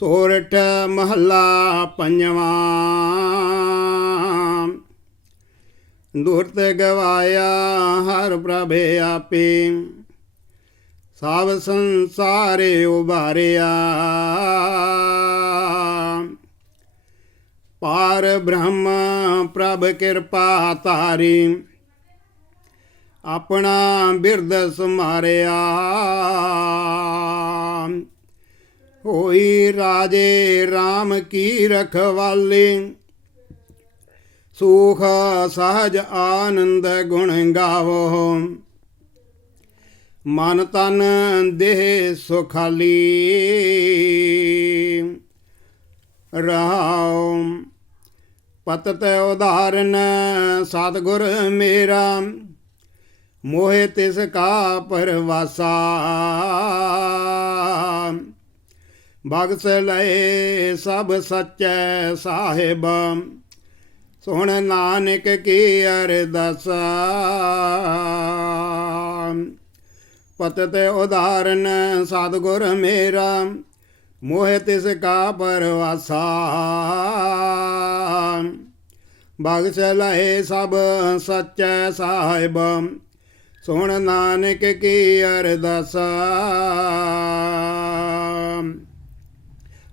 ਸੋਰਠ ਮਹੱਲਾ ਪੰਜਵਾਂ। ਦੁਰਤ ਗਵਾਇਆ ਹਰ ਪ੍ਰਭੇ ਆਪੇ। ਸਭ ਸੰਸਾਰੇ ਉਭਾਰਿਆ। ਪਾਰ ਬ੍ਰਹਮ ਪ੍ਰਭ ਕਿਰਪਾ ਤਾਰੀ ਆਪਣਾ ਬਿਰਦ ਸਮਾਰਿਆ। ਹੋਈ ਰਾਜੇ RAM ਕੀ ਰਖਵਾਲੀ। ਸੁਖ ਸਹਜ ਆਨੰਦ ਗੁਣ ਗਾਵੋ। ਮਨ ਤਨ ਦੇਹ ਸੁਖਾਲੀ। ਰਹਾਉ ਪਤਤ ਉਦਾਹਰਨ ਸਤਗੁਰ ਮੇਰਾ। ਮੋਹਿ ਤਿਸ ਕਾ ਪਰਵਾਸਾ। ਭਗਤ ਲਏ ਸਭ ਸੱਚੈ ਸਾਹਿਬ। ਸੁਣ ਨਾਨਕ ਕੀ ਅਰਦਾਸਾ। ਪਤਤ ਉਦਾਹਰਨ ਸਤਗੁਰ ਮੇਰਾ, ਮੋਹਿ ਤਿਸ ਕਾ ਪਰਵਾਸਾ। ਭਗਤ ਲਏ ਸਭ ਸੱਚੈ ਸਾਹਿਬ। ਸੁਣ ਨਾਨਕ ਕੀ ਅਰਦਾਸਾ।